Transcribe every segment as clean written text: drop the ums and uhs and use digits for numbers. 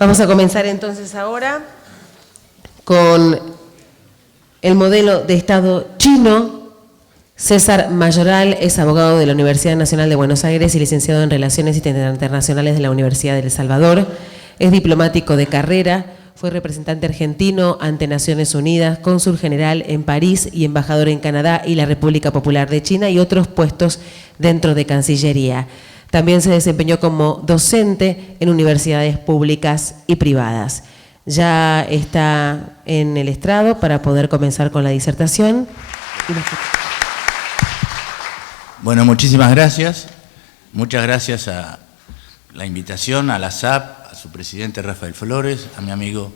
Vamos a comenzar entonces ahora con el modelo de Estado chino. César Mayoral es abogado de la Universidad Nacional de Buenos Aires y licenciado en Relaciones Internacionales de la Universidad de El Salvador. Es diplomático de carrera, fue representante argentino ante Naciones Unidas, cónsul general en París y embajador en Canadá y la República Popular de China y otros puestos dentro de Cancillería. También se desempeñó como docente en universidades públicas y privadas. Ya está en el estrado para poder comenzar con la disertación. Bueno, muchísimas gracias. Muchas gracias a la invitación, a la SAP, a su presidente Rafael Flores, a mi amigo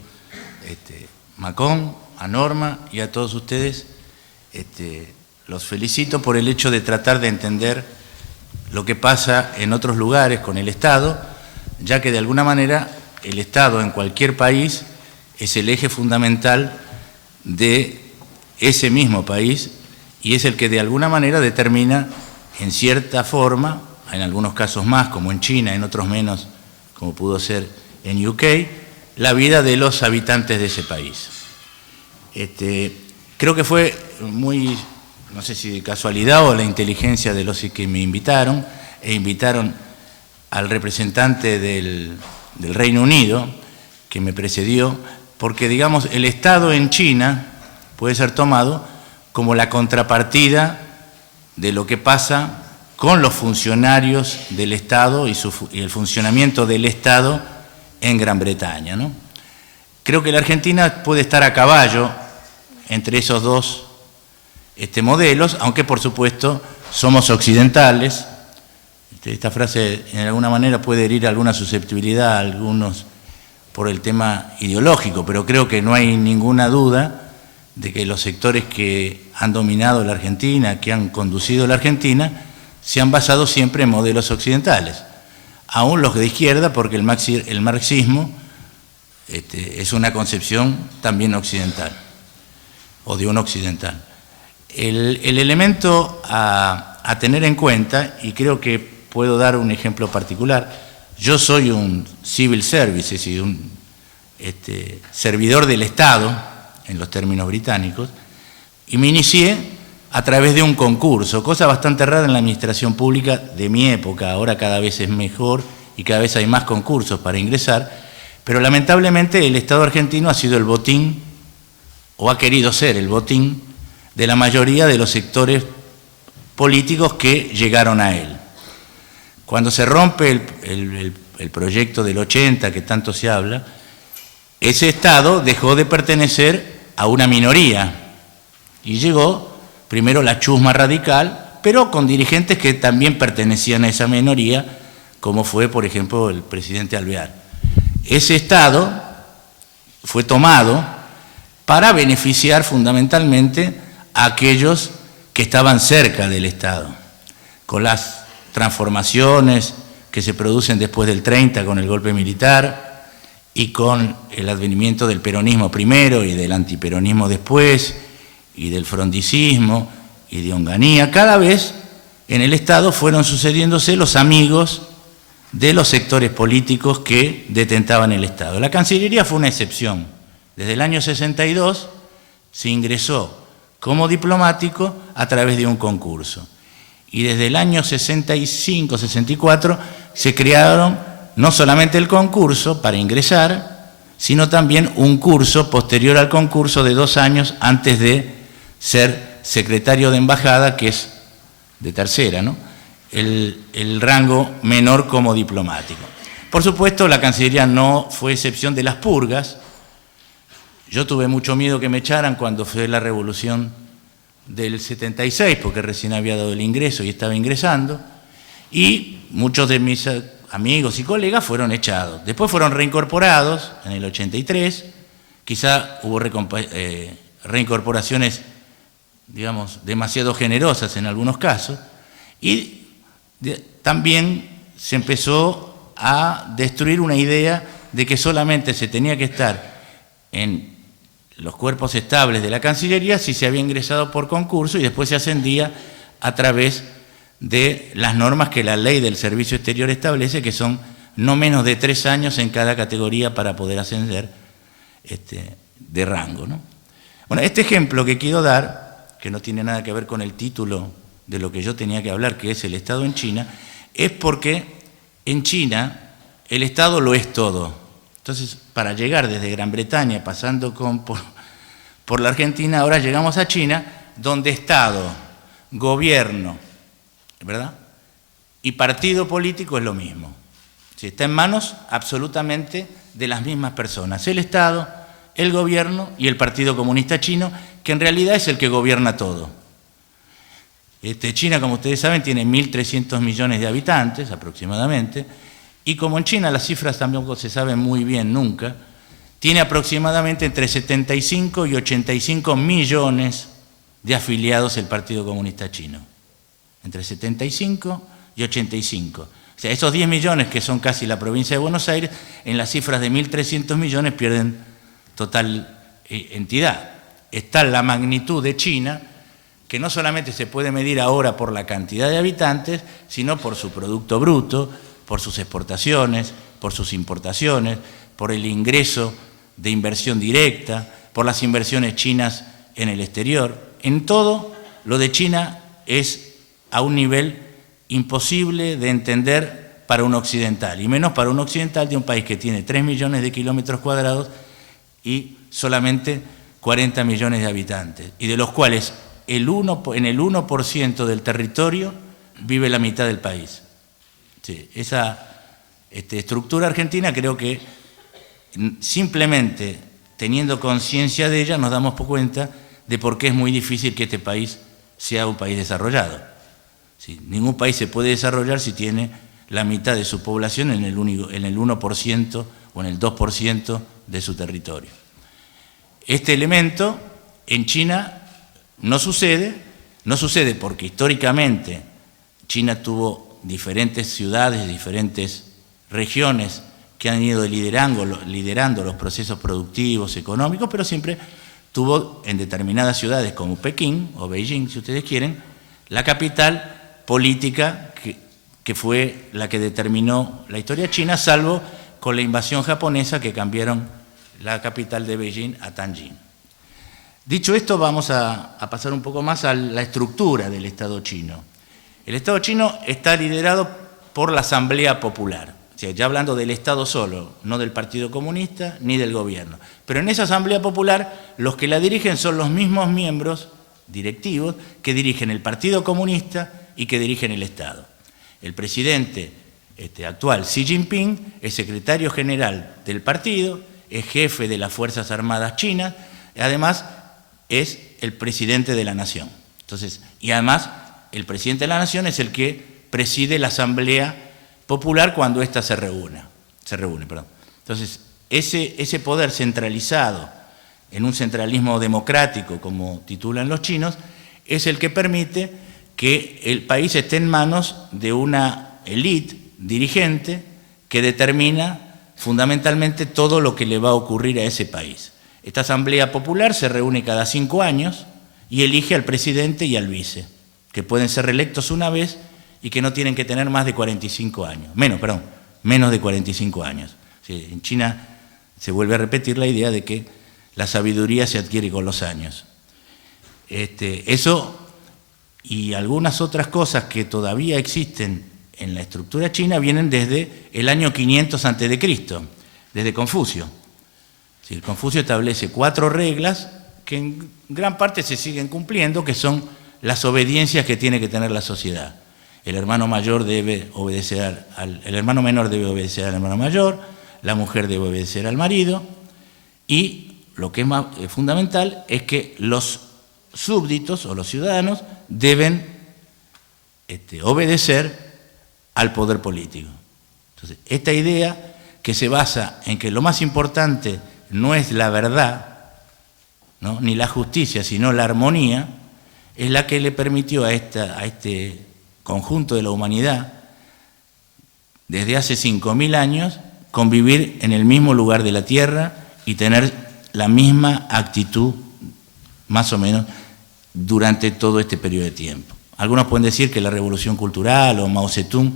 Macón, a Norma y a todos ustedes. Los felicito por el hecho de tratar de entender lo que pasa en otros lugares con el Estado, ya que de alguna manera el Estado en cualquier país es el eje fundamental de ese mismo país y es el que de alguna manera determina en cierta forma, en algunos casos más, como en China, en otros menos, como pudo ser en UK, la vida de los habitantes de ese país. Creo que fue muy, no sé si de casualidad o la inteligencia de los que me invitaron, e invitaron al representante del Reino Unido, que me precedió, porque, digamos, el Estado en China puede ser tomado como la contrapartida de lo que pasa con los funcionarios del Estado y el funcionamiento del Estado en Gran Bretaña, ¿no? Creo que la Argentina puede estar a caballo entre esos dos modelos, aunque por supuesto somos occidentales. Esta frase en alguna manera puede herir alguna susceptibilidad a algunos por el tema ideológico, pero creo que no hay ninguna duda de que los sectores que han dominado la Argentina, que han conducido la Argentina, se han basado siempre en modelos occidentales, aún los de izquierda, porque el marxismo es una concepción también occidental, o de un occidental. El elemento a tener en cuenta, y creo que puedo dar un ejemplo particular, yo soy un civil service, es decir, un servidor del Estado, en los términos británicos, y me inicié a través de un concurso, cosa bastante rara en la administración pública de mi época. Ahora cada vez es mejor y cada vez hay más concursos para ingresar, pero lamentablemente el Estado argentino ha sido el botín, o ha querido ser el botín, de la mayoría de los sectores políticos que llegaron a él. Cuando se rompe el proyecto del 80, que tanto se habla, ese Estado dejó de pertenecer a una minoría y llegó primero la chusma radical, pero con dirigentes que también pertenecían a esa minoría, como fue, por ejemplo, el presidente Alvear. Ese Estado fue tomado para beneficiar fundamentalmente a aquellos que estaban cerca del Estado, con las transformaciones que se producen después del 30 con el golpe militar y con el advenimiento del peronismo primero y del antiperonismo después y del frondicismo y de Onganía. Cada vez en el Estado fueron sucediéndose los amigos de los sectores políticos que detentaban el Estado. La Cancillería fue una excepción. Desde el año 62 se ingresó como diplomático a través de un concurso. Y desde el año 65, 64 se crearon no solamente el concurso para ingresar, sino también un curso posterior al concurso de 2 años antes de ser secretario de embajada, que es de tercera, ¿no? El rango menor como diplomático. Por supuesto, la Cancillería no fue excepción de las purgas. Yo tuve mucho miedo que me echaran cuando fue la revolución del 76, porque recién había dado el ingreso y estaba ingresando, y muchos de mis amigos y colegas fueron echados. Después fueron reincorporados en el 83, quizá hubo reincorporaciones, digamos, demasiado generosas en algunos casos, y también se empezó a destruir una idea de que solamente se tenía que estar en los cuerpos estables de la Cancillería si se había ingresado por concurso y después se ascendía a través de las normas que la ley del servicio exterior establece, que son no menos de 3 años en cada categoría para poder ascender de rango, ¿no? Bueno, este ejemplo que quiero dar, que no tiene nada que ver con el título de lo que yo tenía que hablar, que es el Estado en China, es porque en China el Estado lo es todo. Entonces, para llegar desde Gran Bretaña, pasando por la Argentina, ahora llegamos a China, donde Estado, gobierno, ¿verdad?, y partido político es lo mismo. Sí, está en manos absolutamente de las mismas personas, el Estado, el gobierno y el Partido Comunista Chino, que en realidad es el que gobierna todo. China, como ustedes saben, tiene 1.300 millones de habitantes aproximadamente, y como en China las cifras tampoco se saben muy bien nunca, tiene aproximadamente entre 75 y 85 millones de afiliados el Partido Comunista Chino. Entre 75 y 85. O sea, esos 10 millones, que son casi la provincia de Buenos Aires, en las cifras de 1.300 millones pierden total entidad. Está la magnitud de China, que no solamente se puede medir ahora por la cantidad de habitantes, sino por su Producto Bruto, por sus exportaciones, por sus importaciones, por el ingreso de inversión directa, por las inversiones chinas en el exterior. En todo, lo de China es a un nivel imposible de entender para un occidental, y menos para un occidental de un país que tiene 3 millones de kilómetros cuadrados y solamente 40 millones de habitantes, y de los cuales en el 1% del territorio vive la mitad del país. Sí, esa estructura argentina, creo que simplemente teniendo conciencia de ella nos damos cuenta de por qué es muy difícil que este país sea un país desarrollado. Sí, ningún país se puede desarrollar si tiene la mitad de su población en el 1% o en el 2% de su territorio. Este elemento en China no sucede porque históricamente China tuvo diferentes ciudades, diferentes regiones que han ido liderando los procesos productivos, económicos, pero siempre tuvo en determinadas ciudades como Pekín o Beijing, si ustedes quieren, la capital política que fue la que determinó la historia china, salvo con la invasión japonesa que cambiaron la capital de Beijing a Tianjin. Dicho esto, vamos a pasar un poco más a la estructura del Estado chino. El Estado chino está liderado por la Asamblea Popular, o sea, ya hablando del Estado solo, no del Partido Comunista ni del gobierno. Pero en esa Asamblea Popular los que la dirigen son los mismos miembros directivos que dirigen el Partido Comunista y que dirigen el Estado. El presidente actual, Xi Jinping, es secretario general del partido, es jefe de las Fuerzas Armadas chinas, y además es el presidente de la nación. Entonces, y además el presidente de la nación es el que preside la Asamblea Popular cuando ésta se reúne. Entonces, ese poder centralizado en un centralismo democrático, como titulan los chinos, es el que permite que el país esté en manos de una élite dirigente que determina fundamentalmente todo lo que le va a ocurrir a ese país. Esta Asamblea Popular se reúne cada 5 años y elige al presidente y al vice, que pueden ser reelectos una vez y que no tienen que tener más de 45 años, menos de 45 años. Sí, en China se vuelve a repetir la idea de que la sabiduría se adquiere con los años. Eso y algunas otras cosas que todavía existen en la estructura china vienen desde el año 500 a.C., desde Confucio. Sí, Confucio establece 4 reglas que en gran parte se siguen cumpliendo, que son las obediencias que tiene que tener la sociedad. El hermano mayor debe obedecer el hermano menor debe obedecer al hermano mayor, la mujer debe obedecer al marido, y lo que es más fundamental es que los súbditos o los ciudadanos deben obedecer al poder político. Entonces, esta idea que se basa en que lo más importante no es la verdad, ¿no?, ni la justicia, sino la armonía, es la que le permitió a este conjunto de la humanidad, desde hace 5.000 años, convivir en el mismo lugar de la Tierra y tener la misma actitud, más o menos, durante todo este periodo de tiempo. Algunos pueden decir que la Revolución Cultural o Mao Zedong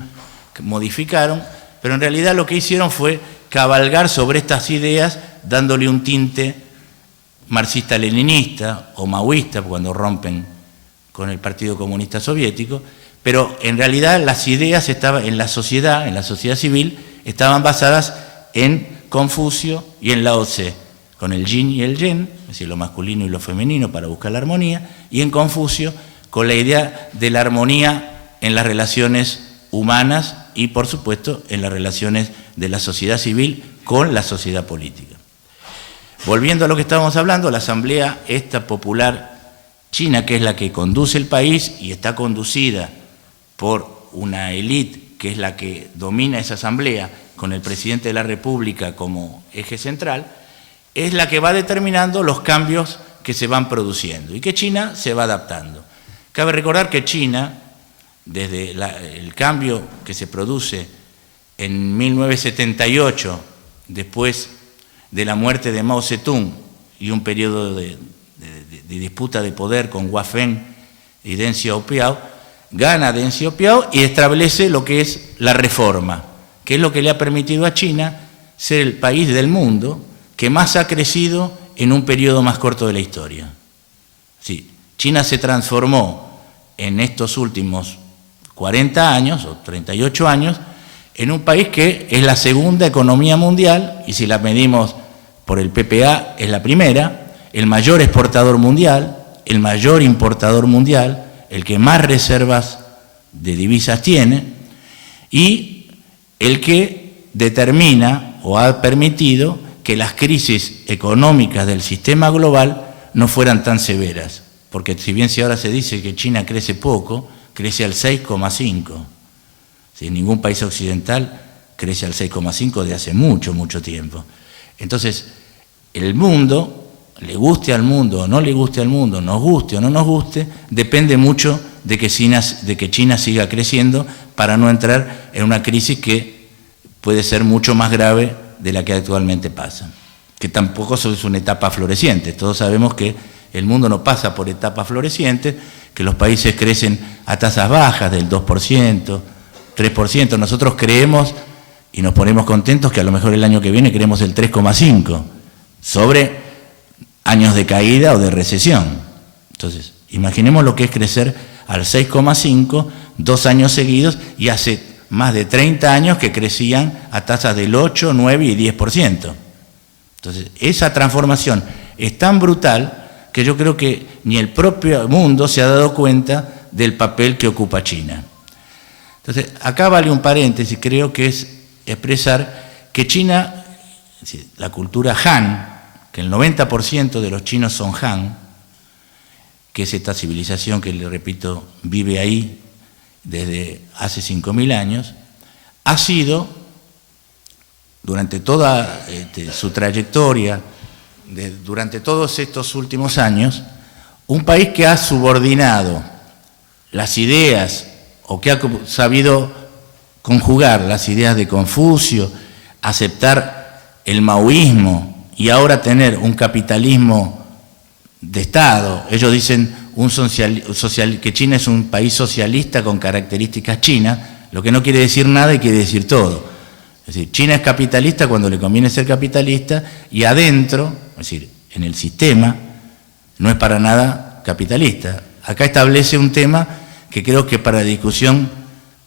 modificaron, pero en realidad lo que hicieron fue cabalgar sobre estas ideas dándole un tinte marxista-leninista o maoísta cuando rompen con el Partido Comunista Soviético, pero en realidad las ideas estaban en la sociedad civil, estaban basadas en Confucio y en Lao Tse, con el yin y el yang, es decir, lo masculino y lo femenino para buscar la armonía, y en Confucio con la idea de la armonía en las relaciones humanas y, por supuesto, en las relaciones de la sociedad civil con la sociedad política. Volviendo a lo que estábamos hablando, la Asamblea esta popular china, que es la que conduce el país y está conducida por una élite que es la que domina esa Asamblea, con el presidente de la República como eje central, es la que va determinando los cambios que se van produciendo y que China se va adaptando. Cabe recordar que China, desde el cambio que se produce en 1978, después de la muerte de Mao Zedong y un periodo de disputa de poder con Hua Feng y Deng Xiaoping, gana Deng Xiaoping y establece lo que es la reforma, que es lo que le ha permitido a China ser el país del mundo que más ha crecido en un periodo más corto de la historia. Sí, China se transformó en estos últimos 40 años o 38 años en un país que es la segunda economía mundial, y si la medimos por el PPA es la primera, el mayor exportador mundial, el mayor importador mundial, el que más reservas de divisas tiene, y el que determina o ha permitido que las crisis económicas del sistema global no fueran tan severas, porque si bien ahora se dice que China crece poco, crece al 6,5%. Si ningún país occidental crece al 6,5% de hace mucho, mucho tiempo. Entonces, el mundo, le guste al mundo o no le guste al mundo, nos guste o no nos guste, depende mucho de que China siga creciendo para no entrar en una crisis que puede ser mucho más grave de la que actualmente pasa, que tampoco es una etapa floreciente. Todos sabemos que el mundo no pasa por etapas florecientes, que los países crecen a tasas bajas del 2%, 3%. Nosotros creemos y nos ponemos contentos que a lo mejor el año que viene creemos el 3,5%, sobre años de caída o de recesión. Entonces, imaginemos lo que es crecer al 6,5%, 2 años seguidos, y hace más de 30 años que crecían a tasas del 8, 9 y 10%. Entonces, esa transformación es tan brutal que yo creo que ni el propio mundo se ha dado cuenta del papel que ocupa China. Entonces, acá vale un paréntesis, creo que es expresar que China, la cultura Han, que el 90% de los chinos son Han, que es esta civilización que, le repito, vive ahí desde hace 5.000 años, ha sido, durante toda su trayectoria, durante todos estos últimos años, un país que ha subordinado las ideas o que ha sabido conjugar las ideas de Confucio, aceptar el maoísmo y ahora tener un capitalismo de Estado. Ellos dicen que China es un país socialista con características chinas, lo que no quiere decir nada y quiere decir todo. Es decir, China es capitalista cuando le conviene ser capitalista, y adentro, es decir, en el sistema, no es para nada capitalista. Acá establece un tema que creo que para la discusión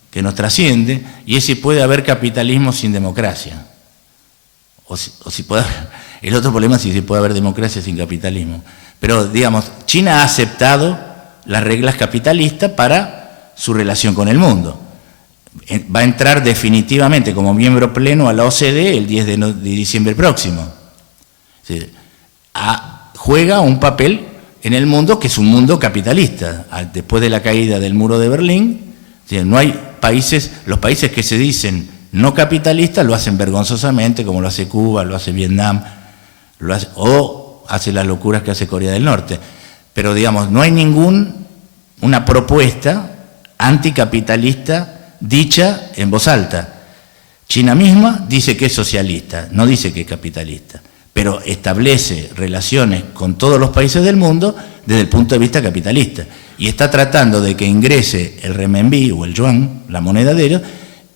que nos trasciende, y es si puede haber capitalismo sin democracia. O si puede haber, el otro problema es si puede haber democracia sin capitalismo. Pero, digamos, China ha aceptado las reglas capitalistas para su relación con el mundo. Va a entrar definitivamente como miembro pleno a la OCDE el 10 de diciembre próximo. Juega un papel en el mundo que es un mundo capitalista. Después de la caída del muro de Berlín, no hay países, los países que se dicen no capitalistas lo hacen vergonzosamente, como lo hace Cuba, lo hace Vietnam, o hace las locuras que hace Corea del Norte. Pero, digamos, no hay una propuesta anticapitalista dicha en voz alta. China misma dice que es socialista, no dice que es capitalista, pero establece relaciones con todos los países del mundo desde el punto de vista capitalista, y está tratando de que ingrese el renminbi o el yuan, la moneda de ellos,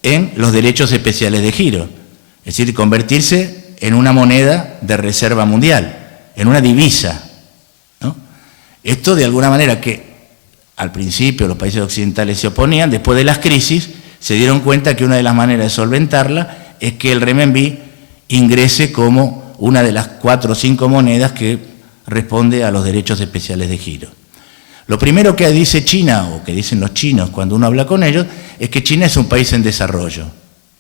en los derechos especiales de giro, es decir, convertirse en una moneda de reserva mundial, en una divisa, ¿no? Esto de alguna manera que al principio los países occidentales se oponían, después de las crisis se dieron cuenta que una de las maneras de solventarla es que el renminbi ingrese como una de las 4 o 5 monedas que responde a los derechos especiales de giro. Lo primero que dice China, o que dicen los chinos cuando uno habla con ellos, es que China es un país en desarrollo.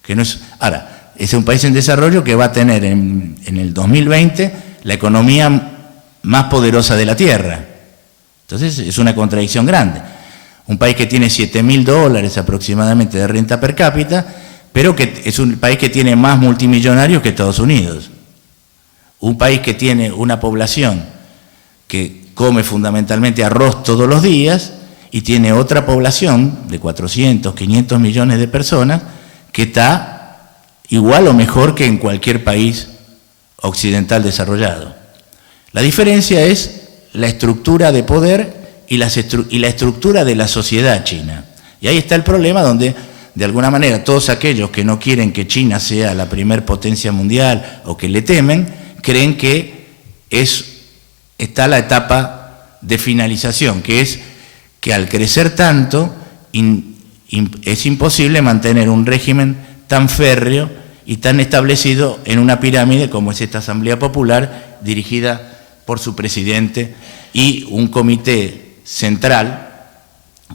Que no es, ahora, es un país en desarrollo que va a tener en el 2020 la economía más poderosa de la Tierra. Entonces es una contradicción grande. Un país que tiene $7.000 aproximadamente de renta per cápita, pero que es un país que tiene más multimillonarios que Estados Unidos. Un país que tiene una población que come fundamentalmente arroz todos los días y tiene otra población de 400, 500 millones de personas que está igual o mejor que en cualquier país occidental desarrollado. La diferencia es la estructura de poder y la estructura de la sociedad china. Y ahí está el problema donde, de alguna manera, todos aquellos que no quieren que China sea la primer potencia mundial o que le temen, creen que está la etapa de finalización, que es que al crecer tanto es imposible mantener un régimen tan férreo y tan establecido en una pirámide como es esta Asamblea Popular dirigida por su presidente y un comité central,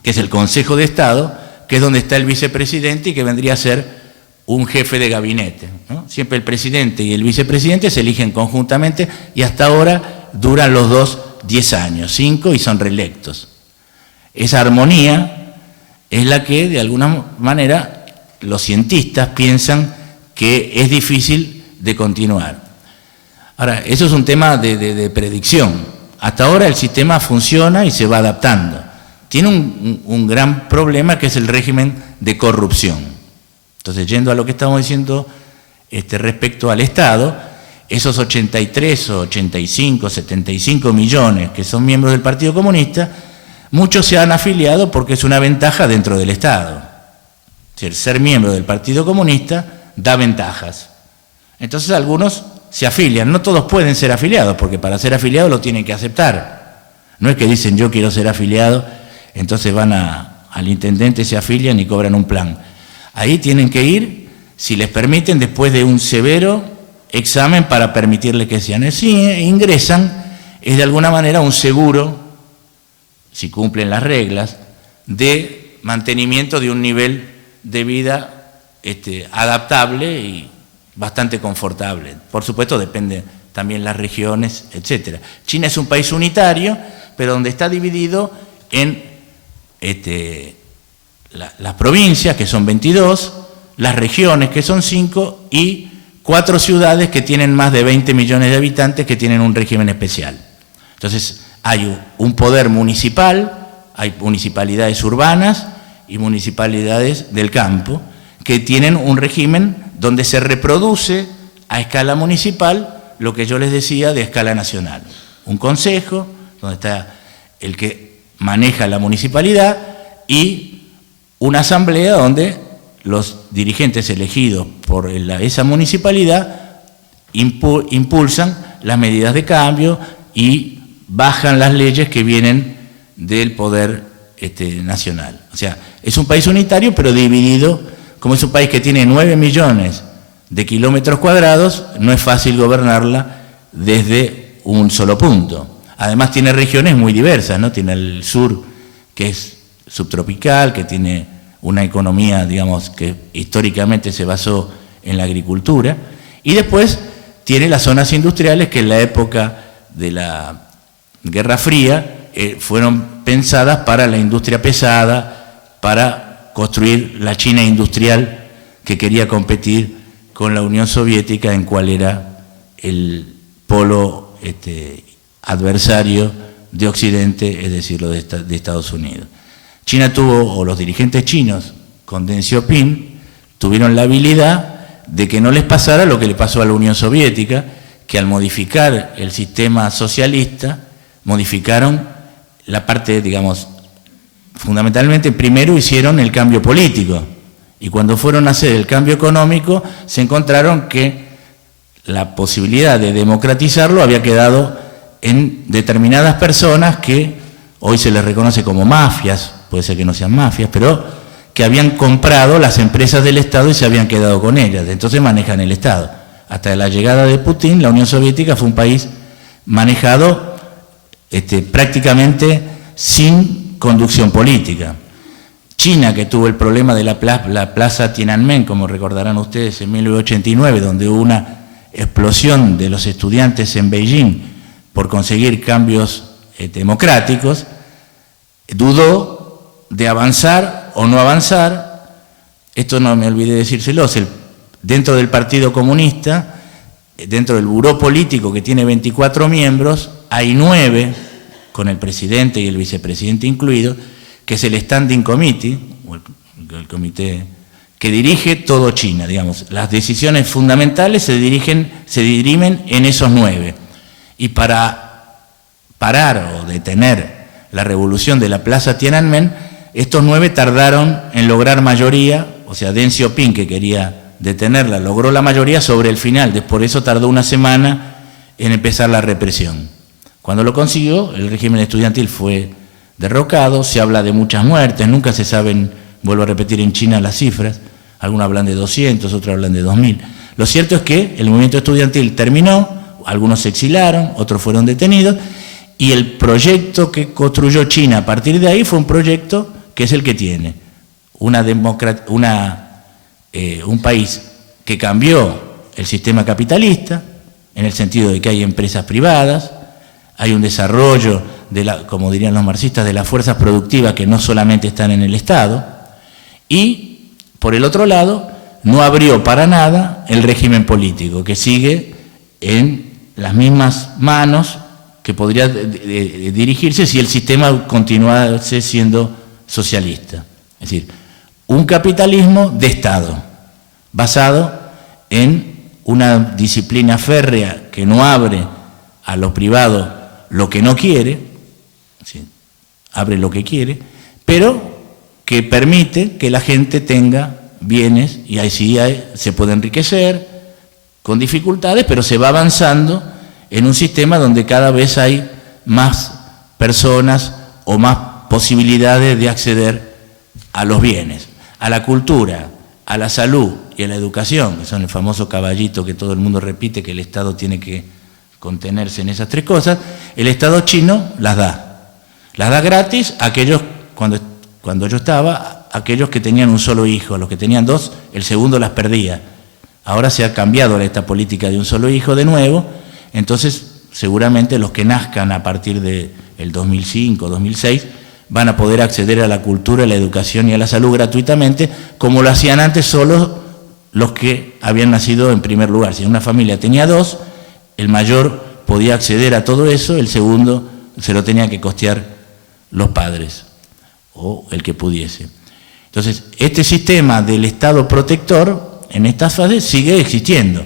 que es el Consejo de Estado, que es donde está el vicepresidente y que vendría a ser un jefe de gabinete, ¿no? Siempre el presidente y el vicepresidente se eligen conjuntamente y hasta ahora duran los dos 10 años, 5 y son reelectos. Esa armonía es la que de alguna manera los cientistas piensan que es difícil de continuar. Ahora, eso es un tema de predicción. Hasta ahora el sistema funciona y se va adaptando. Tiene un gran problema que es el régimen de corrupción. Entonces, yendo a lo que estamos diciendo respecto al Estado, esos 83 o 85, 75 millones que son miembros del Partido Comunista, muchos se han afiliado porque es una ventaja dentro del Estado. El ser miembro del Partido Comunista da ventajas. Entonces algunos se afilian, no todos pueden ser afiliados, porque para ser afiliado lo tienen que aceptar. No es que dicen yo quiero ser afiliado, entonces van al intendente, se afilian y cobran un plan. Ahí tienen que ir, si les permiten, después de un severo examen para permitirles que sean. Si ingresan, es de alguna manera un seguro, si cumplen las reglas, de mantenimiento de un nivel de vida adaptable y bastante confortable. Por supuesto, depende también las regiones, etc. China es un país unitario, pero donde está dividido en las provincias, que son 22, las regiones, que son 5, y 4 ciudades que tienen más de 20 millones de habitantes que tienen un régimen especial. Entonces, hay un poder municipal, hay municipalidades urbanas y municipalidades del campo que tienen un régimen donde se reproduce a escala municipal lo que yo les decía de escala nacional. Un consejo, donde está el que maneja la municipalidad, y una asamblea donde los dirigentes elegidos por esa municipalidad impulsan las medidas de cambio y bajan las leyes que vienen del poder nacional. O sea, es un país unitario, pero dividido, como es un país que tiene 9 millones de kilómetros cuadrados, no es fácil gobernarla desde un solo punto. Además tiene regiones muy diversas, ¿no? Tiene el sur, que es subtropical, que tiene una economía, digamos, que históricamente se basó en la agricultura, y después tiene las zonas industriales que en la época de la Guerra Fría fueron pensadas para la industria pesada, para construir la China industrial que quería competir con la Unión Soviética en cuál era el polo adversario de Occidente, es decir, lo de Estados Unidos. China tuvo, o los dirigentes chinos con Deng Xiaoping, tuvieron la habilidad de que no les pasara lo que le pasó a la Unión Soviética, que al modificar el sistema socialista, modificaron la parte, digamos, fundamentalmente primero hicieron el cambio político Y cuando fueron a hacer el cambio económico, se encontraron que la posibilidad de democratizarlo había quedado en determinadas personas que hoy se les reconoce como mafias, puede ser que no sean mafias, pero que habían comprado las empresas del Estado y se habían quedado con ellas, entonces manejan el Estado. Hasta la llegada de Putin, la Unión Soviética fue un país manejado prácticamente sin conducción política. China, que tuvo el problema de la plaza Tiananmen, como recordarán ustedes, en 1989, donde hubo una explosión de los estudiantes en Beijing por conseguir cambios democráticos, dudó de avanzar o no avanzar. Esto no me olvidé decírselos, dentro del Partido Comunista, dentro del buró político que tiene 24 miembros, hay 9, con el presidente y el vicepresidente incluido, que es el Standing Committee, o el comité que dirige todo China, digamos. Las decisiones fundamentales se dirimen en esos 9. Y para parar o detener la revolución de la plaza Tiananmen, estos 9 tardaron en lograr mayoría, o sea, Deng Xiaoping, que quería detenerla, logró la mayoría sobre el final, por eso tardó una semana en empezar la represión. Cuando lo consiguió, el régimen estudiantil fue derrocado, se habla de muchas muertes, nunca se saben, vuelvo a repetir en China las cifras, algunos hablan de 200, otros hablan de 2000. Lo cierto es que el movimiento estudiantil terminó, algunos se exilaron, otros fueron detenidos, y el proyecto que construyó China a partir de ahí fue un proyecto que es el que tiene, un país que cambió el sistema capitalista, en el sentido de que hay empresas privadas, hay un desarrollo, como dirían los marxistas, de las fuerzas productivas que no solamente están en el Estado, y, por el otro lado, no abrió para nada el régimen político, que sigue en las mismas manos que podría dirigirse si el sistema continuase siendo socialista. Es decir, un capitalismo de Estado, basado en una disciplina férrea que no abre a lo privado lo que no quiere, ¿sí? Abre lo que quiere, pero que permite que la gente tenga bienes y ahí sí se puede enriquecer con dificultades, pero se va avanzando en un sistema donde cada vez hay más personas o más posibilidades de acceder a los bienes, a la cultura, a la salud y a la educación, que son el famoso caballito que todo el mundo repite, que el Estado tiene que contenerse en esas 3 cosas. El Estado chino las da gratis a aquellos, cuando yo estaba, aquellos que tenían un solo hijo, los que tenían 2, el segundo las perdía. Ahora se ha cambiado esta política de un solo hijo de nuevo, entonces seguramente los que nazcan a partir del 2005, 2006, van a poder acceder a la cultura, a la educación y a la salud gratuitamente, como lo hacían antes solo los que habían nacido en primer lugar. Si una familia tenía 2, el mayor podía acceder a todo eso, el segundo se lo tenían que costear los padres o el que pudiese. Entonces, este sistema del Estado protector en estas fases sigue existiendo.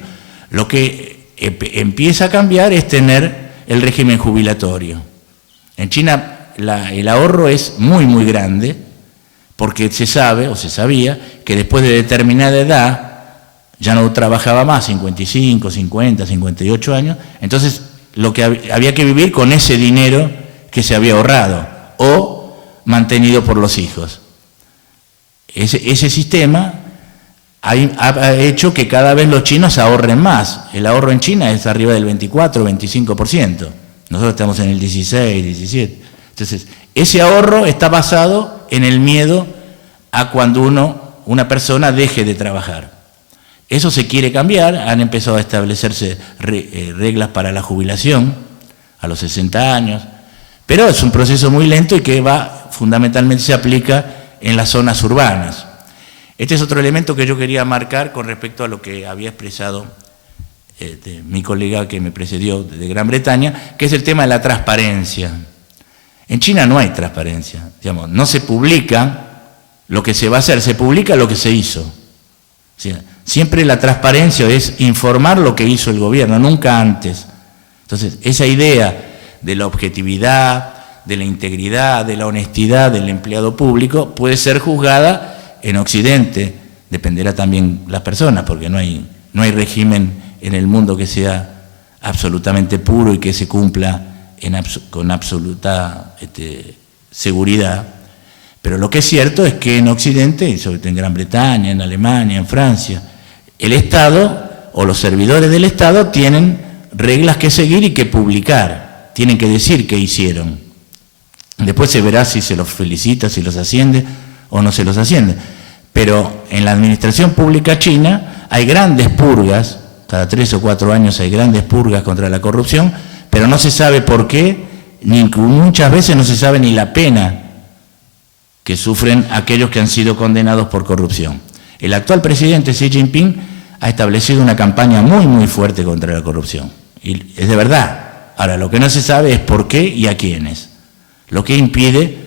Lo que empieza a cambiar es tener el régimen jubilatorio. En China el ahorro es muy, muy grande, porque se sabe, o se sabía, que después de determinada edad ya no trabajaba más, 55, 50, 58 años, entonces lo que había que vivir con ese dinero que se había ahorrado o mantenido por los hijos. Ese sistema ha hecho que cada vez los chinos ahorren más. El ahorro en China es arriba del 24, 25%. Nosotros estamos en el 16, 17. Entonces, ese ahorro está basado en el miedo a cuando una persona deje de trabajar. Eso se quiere cambiar, han empezado a establecerse reglas para la jubilación a los 60 años, pero es un proceso muy lento y que fundamentalmente se aplica en las zonas urbanas. Este es otro elemento que yo quería marcar con respecto a lo que había expresado mi colega que me precedió de Gran Bretaña, que es el tema de la transparencia. En China no hay transparencia, digamos, no se publica lo que se va a hacer, se publica lo que se hizo. O sea, siempre la transparencia es informar lo que hizo el gobierno, nunca antes. Entonces, esa idea de la objetividad, de la integridad, de la honestidad del empleado público puede ser juzgada en Occidente dependerá también las personas, porque no hay régimen en el mundo que sea absolutamente puro y que se cumpla con absoluta seguridad. Pero lo que es cierto es que en Occidente, y sobre todo en Gran Bretaña, en Alemania, en Francia, el Estado o los servidores del Estado tienen reglas que seguir y que publicar, tienen que decir qué hicieron. Después se verá si se los felicita, si los asciende o no se los asciende. Pero en la administración pública china hay grandes purgas, cada 3 o 4 años hay grandes purgas contra la corrupción, pero no se sabe por qué, ni muchas veces no se sabe ni la pena que sufren aquellos que han sido condenados por corrupción. El actual presidente Xi Jinping ha establecido una campaña muy, muy fuerte contra la corrupción. Y es de verdad. Ahora, lo que no se sabe es por qué y a quiénes. Lo que impide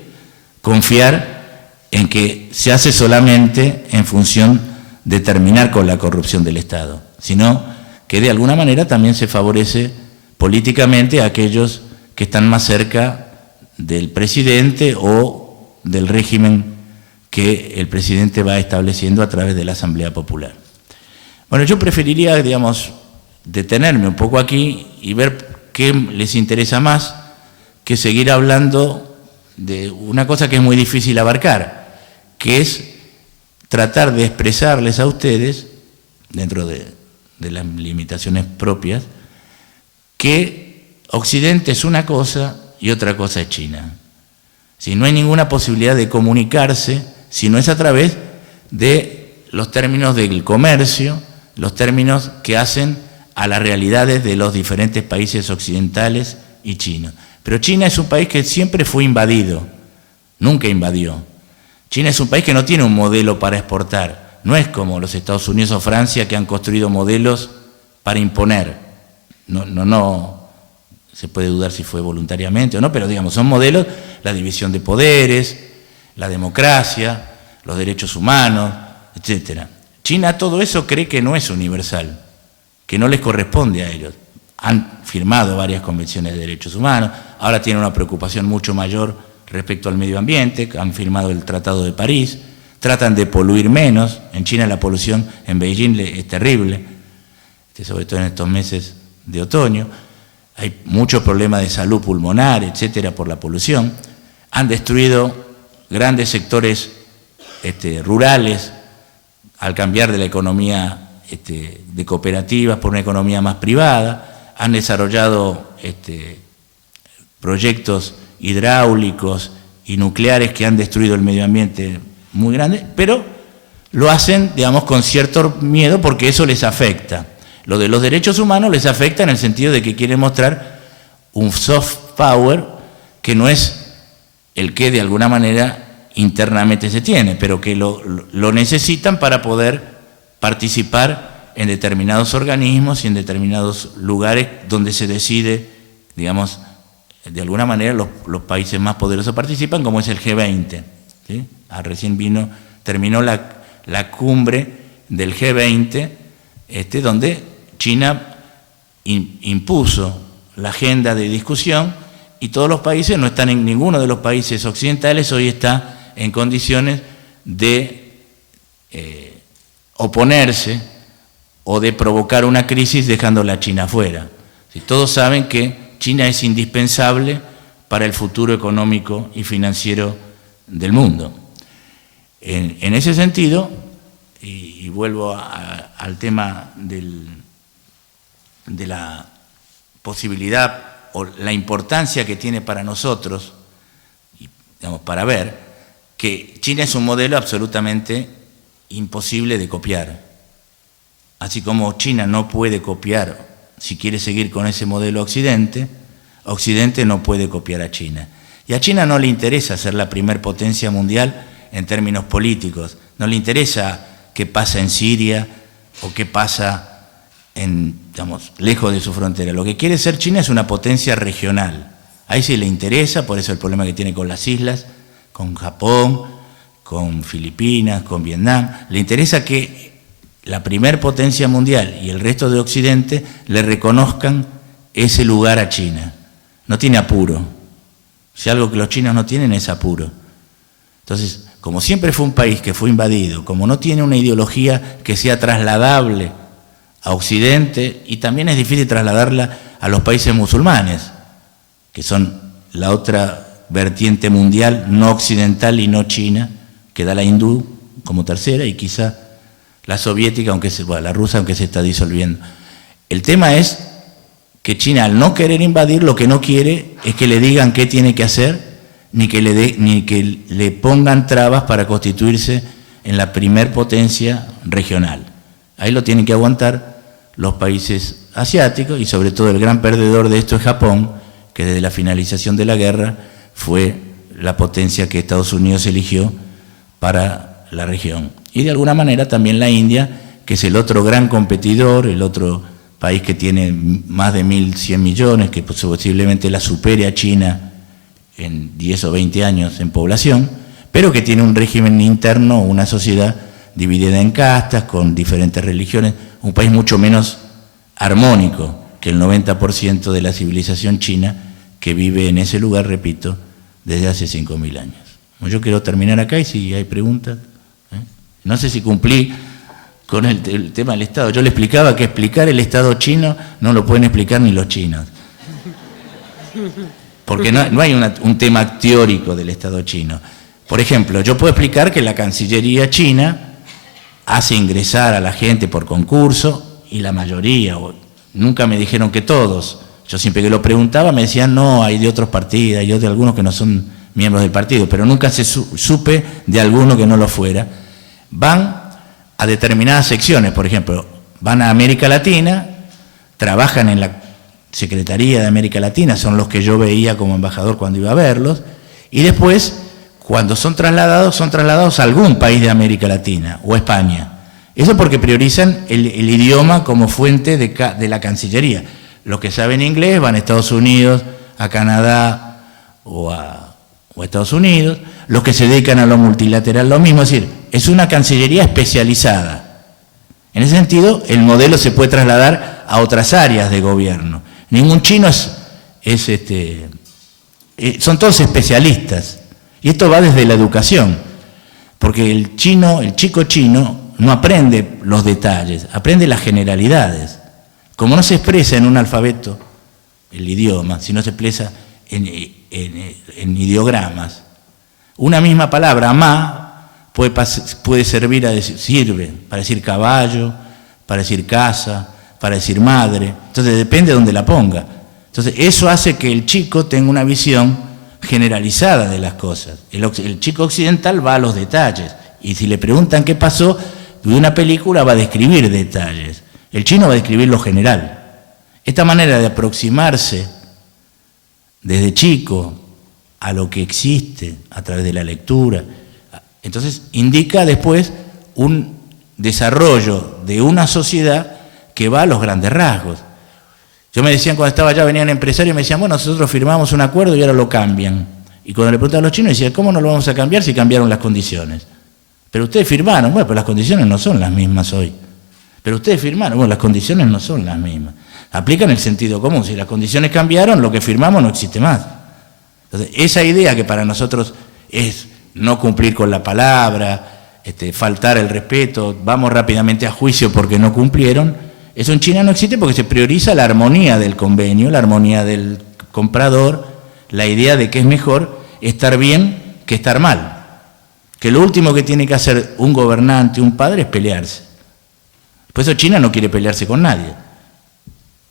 confiar en que se hace solamente en función de terminar con la corrupción del Estado, sino que de alguna manera también se favorece políticamente a aquellos que están más cerca del presidente o del régimen que el presidente va estableciendo a través de la Asamblea Popular. Bueno, yo preferiría, digamos, detenerme un poco aquí y ver qué les interesa más que seguir hablando de una cosa que es muy difícil abarcar, que es tratar de expresarles a ustedes, dentro de las limitaciones propias, que Occidente es una cosa y otra cosa es China. Si no hay ninguna posibilidad de comunicarse, si no es a través de los términos del comercio, los términos que hacen a las realidades de los diferentes países occidentales y chinos. Pero China es un país que siempre fue invadido, nunca invadió. China es un país que no tiene un modelo para exportar, no es como los Estados Unidos o Francia que han construido modelos para imponer. No se puede dudar si fue voluntariamente o no, pero digamos, son modelos, la división de poderes, la democracia, los derechos humanos, etc. China todo eso cree que no es universal, que no les corresponde a ellos. Han firmado varias convenciones de derechos humanos, ahora tienen una preocupación mucho mayor respecto al medio ambiente, han firmado el Tratado de París, tratan de poluir menos. En China la polución en Beijing es terrible, sobre todo en estos meses de otoño. Hay muchos problemas de salud pulmonar, etcétera, por la polución. Han destruido grandes sectores rurales al cambiar de la economía de cooperativas por una economía más privada. Han desarrollado proyectos hidráulicos y nucleares que han destruido el medio ambiente muy grande, pero lo hacen, digamos, con cierto miedo porque eso les afecta. Lo de los derechos humanos les afecta en el sentido de que quieren mostrar un soft power que no es el que de alguna manera internamente se tiene, pero que lo necesitan para poder participar en determinados organismos y en determinados lugares donde se decide, digamos, de alguna manera los países más poderosos participan, como es el G20. ¿Sí? Recién terminó la cumbre del G20, donde China impuso la agenda de discusión y todos los países, no están en ninguno de los países occidentales, hoy está en condiciones de oponerse o de provocar una crisis dejando a China fuera. Todos saben que China es indispensable para el futuro económico y financiero del mundo. En ese sentido, y vuelvo al tema de la posibilidad o la importancia que tiene para nosotros, digamos, para ver que China es un modelo absolutamente imposible de copiar. Así como China no puede copiar, si quiere seguir con ese modelo Occidente no puede copiar a China. Y a China no le interesa ser la primer potencia mundial en términos políticos, no le interesa qué pasa en Siria o qué pasa digamos, lejos de su frontera. Lo que quiere ser China es una potencia regional. Ahí sí le interesa, por eso el problema que tiene con las islas, con Japón, con Filipinas, con Vietnam. Le interesa que la primer potencia mundial y el resto de Occidente le reconozcan ese lugar a China. No tiene apuro. Si algo que los chinos no tienen es apuro. Entonces, como siempre fue un país que fue invadido, como no tiene una ideología que sea trasladable a Occidente, y también es difícil trasladarla a los países musulmanes, que son la otra vertiente mundial, no occidental y no china, que da la hindú como tercera, y quizá la soviética, la rusa, aunque se está disolviendo. El tema es que China, al no querer invadir, lo que no quiere es que le digan qué tiene que hacer, ni que le pongan trabas para constituirse en la primer potencia regional. Ahí lo tienen que aguantar los países asiáticos, y sobre todo el gran perdedor de esto es Japón, que desde la finalización de la guerra fue la potencia que Estados Unidos eligió para la región. Y de alguna manera también la India, que es el otro gran competidor, el otro país que tiene más de 1.100 millones, que posiblemente la supere a China en 10 o 20 años en población, pero que tiene un régimen interno, una sociedad dividida en castas, con diferentes religiones, un país mucho menos armónico que el 90% de la civilización china, que vive en ese lugar, repito, desde hace 5.000 años. Yo quiero terminar acá, y si hay preguntas. No sé si cumplí con el tema del Estado. Yo le explicaba que explicar el Estado chino no lo pueden explicar ni los chinos. Porque no hay un tema teórico del Estado chino. Por ejemplo, yo puedo explicar que la Cancillería china hace ingresar a la gente por concurso, y la mayoría, nunca me dijeron que todos. Yo siempre que lo preguntaba me decían, no, hay de otros partidos, hay de algunos que no son miembros del partido, pero nunca supe de alguno que no lo fuera. Van a determinadas secciones, por ejemplo, van a América Latina, trabajan en la Secretaría de América Latina, son los que yo veía como embajador cuando iba a verlos, y después, cuando son trasladados a algún país de América Latina o España. Eso porque priorizan el idioma como fuente de la Cancillería. Los que saben inglés van a Estados Unidos, a Canadá o a Estados Unidos. Los que se dedican a lo multilateral, lo mismo. Es decir, es una Cancillería especializada. En ese sentido, el modelo se puede trasladar a otras áreas de gobierno. Ningún chino son todos especialistas. Y esto va desde la educación. Porque el chico chino no aprende los detalles, aprende las generalidades. Como no se expresa en un alfabeto el idioma, sino se expresa en ideogramas, una misma palabra, ma, puede servir sirve para decir caballo, para decir casa, para decir madre. Entonces depende de dónde la ponga. Entonces eso hace que el chico tenga una visión generalizada de las cosas. El chico occidental va a los detalles, y si le preguntan qué pasó de una película, va a describir detalles. El chino va a describir lo general. Esta manera de aproximarse desde chico a lo que existe a través de la lectura, entonces indica después un desarrollo de una sociedad que va a los grandes rasgos. Yo me decían, cuando estaba allá, venían empresarios y me decían, bueno, nosotros firmamos un acuerdo y ahora lo cambian. Y cuando le preguntaban a los chinos, decían, ¿cómo no lo vamos a cambiar si cambiaron las condiciones? Pero ustedes firmaron, bueno, pero las condiciones no son las mismas hoy. Pero ustedes firmaron, bueno, las condiciones no son las mismas. Aplican el sentido común, si las condiciones cambiaron, lo que firmamos no existe más. Entonces, esa idea que para nosotros es no cumplir con la palabra, faltar el respeto, vamos rápidamente a juicio porque no cumplieron, eso en China no existe porque se prioriza la armonía del convenio, la armonía del comprador, la idea de que es mejor estar bien que estar mal. Que lo último que tiene que hacer un gobernante, un padre, es pelearse. Por eso China no quiere pelearse con nadie.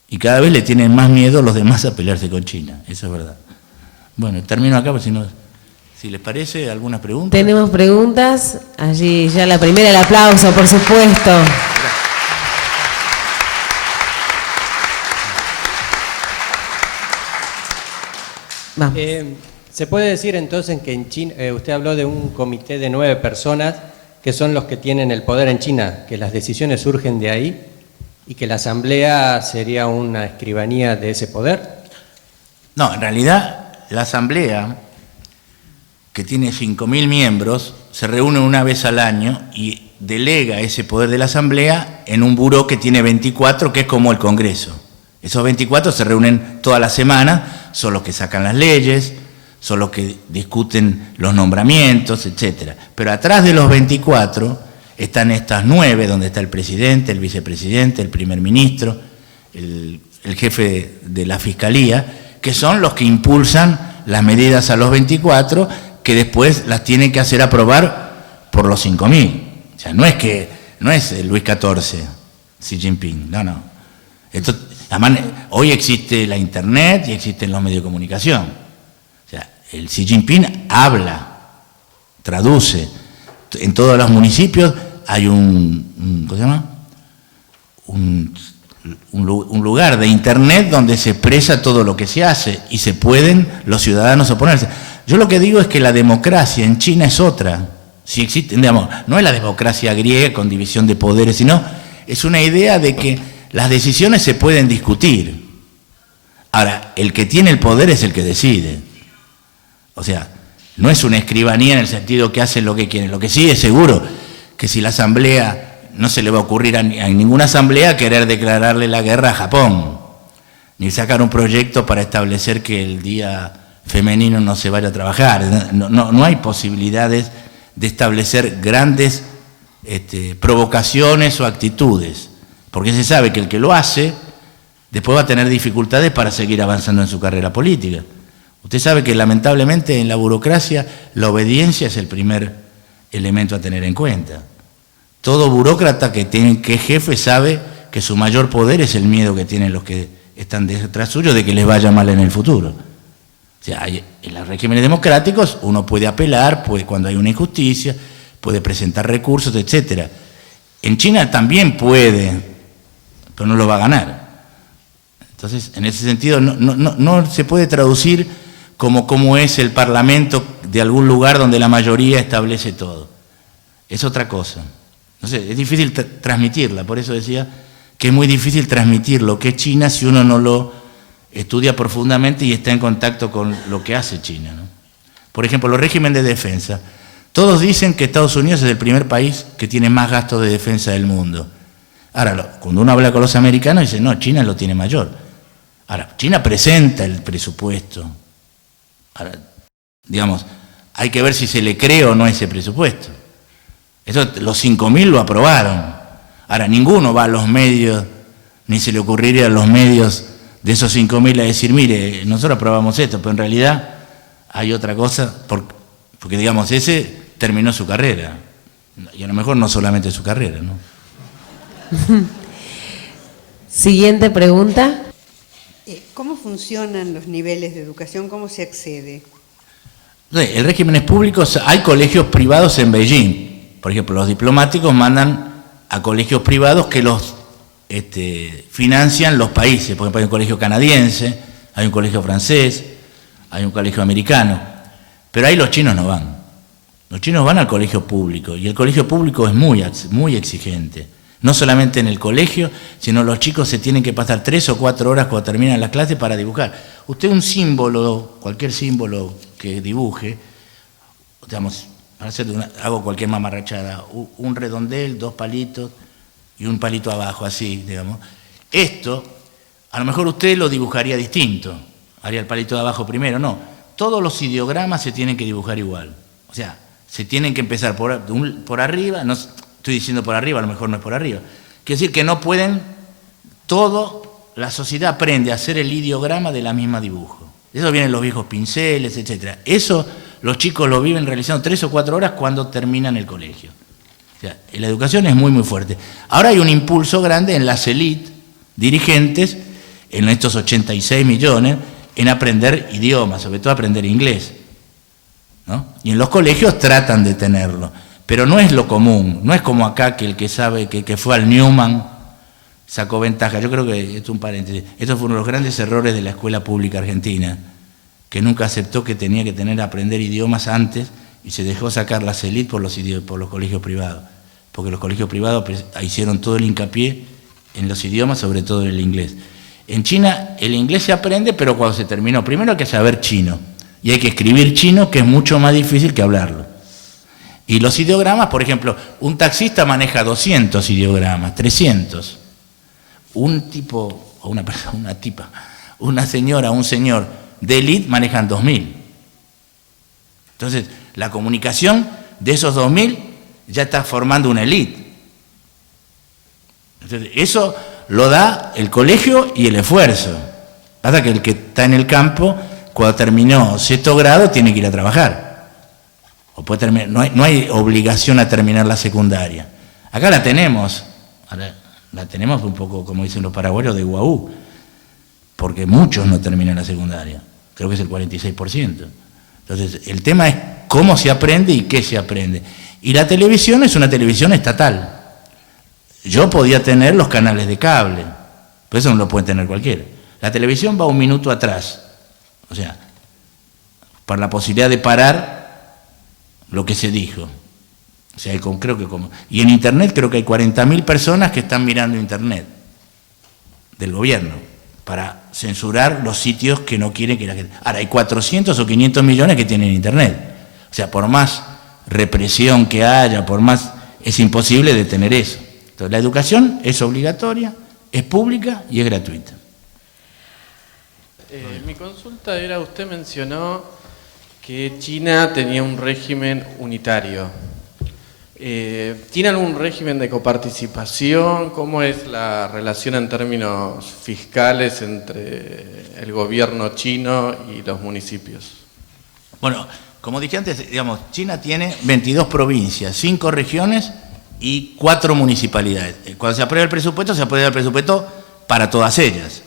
Y cada vez le tienen más miedo los demás a pelearse con China, eso es verdad. Bueno, termino acá, porque si les parece, ¿alguna pregunta? Tenemos preguntas, allí ya la primera, el aplauso, por supuesto. Vamos. ¿Se puede decir entonces que en China, usted habló de un comité de 9 personas que son los que tienen el poder en China, que las decisiones surgen de ahí y que la asamblea sería una escribanía de ese poder? No, en realidad la asamblea, que tiene 5.000 miembros, se reúne una vez al año y delega ese poder de la asamblea en un buró que tiene 24, que es como el Congreso. Esos 24 se reúnen toda la semana, son los que sacan las leyes, son los que discuten los nombramientos, etc. Pero atrás de los 24 están estas 9, donde está el presidente, el vicepresidente, el primer ministro, el jefe de la fiscalía, que son los que impulsan las medidas a los 24, que después las tienen que hacer aprobar por los 5.000. O sea, no es Luis XIV, Xi Jinping, no. Además, hoy existe la internet y existen los medios de comunicación. O sea, el Xi Jinping habla, traduce. En todos los municipios hay ¿cómo se llama? Un lugar de internet donde se expresa todo lo que se hace y se pueden los ciudadanos oponerse. Yo lo que digo es que la democracia en China es otra. Si existe, digamos, no es la democracia griega con división de poderes, sino es una idea de que las decisiones se pueden discutir. Ahora, el que tiene el poder es el que decide. O sea, no es una escribanía en el sentido que hacen lo que quieren. Lo que sí es seguro que si la asamblea, no se le va a ocurrir a ninguna asamblea querer declararle la guerra a Japón, ni sacar un proyecto para establecer que el día femenino no se vaya a trabajar. No hay posibilidades de establecer grandes provocaciones o actitudes, porque se sabe que el que lo hace después va a tener dificultades para seguir avanzando en su carrera política. Usted sabe que lamentablemente en la burocracia la obediencia es el primer elemento a tener en cuenta. Todo burócrata que es jefe sabe que su mayor poder es el miedo que tienen los que están detrás suyo de que les vaya mal en el futuro. O sea, en los regímenes democráticos uno puede apelar, cuando hay una injusticia, puede presentar recursos, etc. En China también puede, pero no lo va a ganar. Entonces, en ese sentido, no se puede traducir como es el parlamento de algún lugar donde la mayoría establece todo. Es otra cosa. No sé, es difícil transmitirla, por eso decía que es muy difícil transmitir lo que es China si uno no lo estudia profundamente y está en contacto con lo que hace China, ¿no? Por ejemplo, los regímenes de defensa. Todos dicen que Estados Unidos es el primer país que tiene más gastos de defensa del mundo. Ahora, cuando uno habla con los americanos, dicen, no, China lo tiene mayor. Ahora, China presenta el presupuesto. Ahora, digamos, hay que ver si se le cree o no ese presupuesto. Eso, los 5.000 lo aprobaron. Ahora, ninguno va a los medios, ni se le ocurriría a los medios de esos 5.000 a decir, mire, nosotros aprobamos esto, pero en realidad hay otra cosa, porque digamos, ese terminó su carrera. Y a lo mejor no solamente su carrera, ¿no? Siguiente pregunta. ¿Cómo funcionan los niveles de educación? ¿Cómo se accede? El régimen es público, hay colegios privados en Beijing. Por ejemplo, los diplomáticos mandan a colegios privados que los financian los países. Por ejemplo, hay un colegio canadiense, hay un colegio francés, hay un colegio americano. Pero ahí los chinos no van. Los chinos van al colegio público y el colegio público es muy exigente. No solamente en el colegio, sino los chicos se tienen que pasar 3 o 4 horas cuando terminan las clases para dibujar. Usted un símbolo, cualquier símbolo que dibuje, digamos, hago cualquier mamarrachada, un redondel, 2 palitos y un palito abajo, así, digamos. Esto, a lo mejor usted lo dibujaría distinto, haría el palito de abajo primero, no. Todos los ideogramas se tienen que dibujar igual. O sea, se tienen que empezar por arriba, no estoy diciendo por arriba, a lo mejor no es por arriba. Quiere decir que no pueden, la sociedad aprende a hacer el ideograma de la misma dibujo. Eso vienen los viejos pinceles, etc. Eso los chicos lo viven realizando 3 o 4 horas cuando terminan el colegio. O sea, la educación es muy, muy fuerte. Ahora hay un impulso grande en las élites, dirigentes, en estos 86 millones, en aprender idiomas, sobre todo aprender inglés, ¿no? Y en los colegios tratan de tenerlo, pero no es lo común, no es como acá que el que sabe que fue al Newman sacó ventaja. Yo creo que, esto es un paréntesis, esto fue uno de los grandes errores de la escuela pública argentina, que nunca aceptó que tenía que aprender idiomas antes y se dejó sacar las élites por los colegios privados, porque los colegios privados hicieron todo el hincapié en los idiomas, sobre todo en el inglés. En China el inglés se aprende, pero cuando se terminó, primero hay que saber chino, y hay que escribir chino, que es mucho más difícil que hablarlo. Y los ideogramas, por ejemplo, un taxista maneja 200 ideogramas, 300. Un tipo, o una persona, una tipa, una señora, un señor de élite manejan 2.000. Entonces, la comunicación de esos 2.000 ya está formando una élite. Entonces, eso lo da el colegio y el esfuerzo. Pasa que el que está en el campo, cuando terminó 6º grado, tiene que ir a trabajar. O puede terminar, no hay obligación a terminar la secundaria. Acá la tenemos un poco, como dicen los paraguayos, de guaú, porque muchos no terminan la secundaria. Creo que es el 46%. Entonces, el tema es cómo se aprende y qué se aprende. Y la televisión es una televisión estatal. Yo podía tener los canales de cable, pero eso no lo puede tener cualquiera. La televisión va un minuto atrás, o sea, para la posibilidad de parar lo que se dijo. O sea, y en Internet creo que hay 40.000 personas que están mirando Internet del gobierno para censurar los sitios que no quieren que la gente... Ahora, hay 400 o 500 millones que tienen Internet. O sea, por más represión que haya, por más... es imposible detener eso. Entonces, la educación es obligatoria, es pública y es gratuita. Mi consulta era, usted mencionó que China tenía un régimen unitario. ¿Tiene algún régimen de coparticipación? ¿Cómo es la relación en términos fiscales entre el gobierno chino y los municipios? Bueno, como dije antes, digamos, China tiene 22 provincias, 5 regiones y 4 municipalidades. Cuando se aprueba el presupuesto, se aprueba el presupuesto para todas ellas.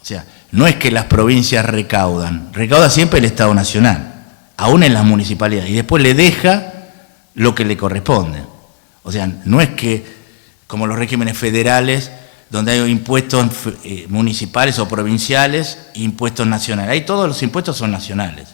O sea, no es que las provincias recauda siempre el Estado Nacional, aún en las municipalidades, y después le deja lo que le corresponde. O sea, no es que, como los regímenes federales, donde hay impuestos municipales o provinciales, impuestos nacionales. Ahí todos los impuestos son nacionales.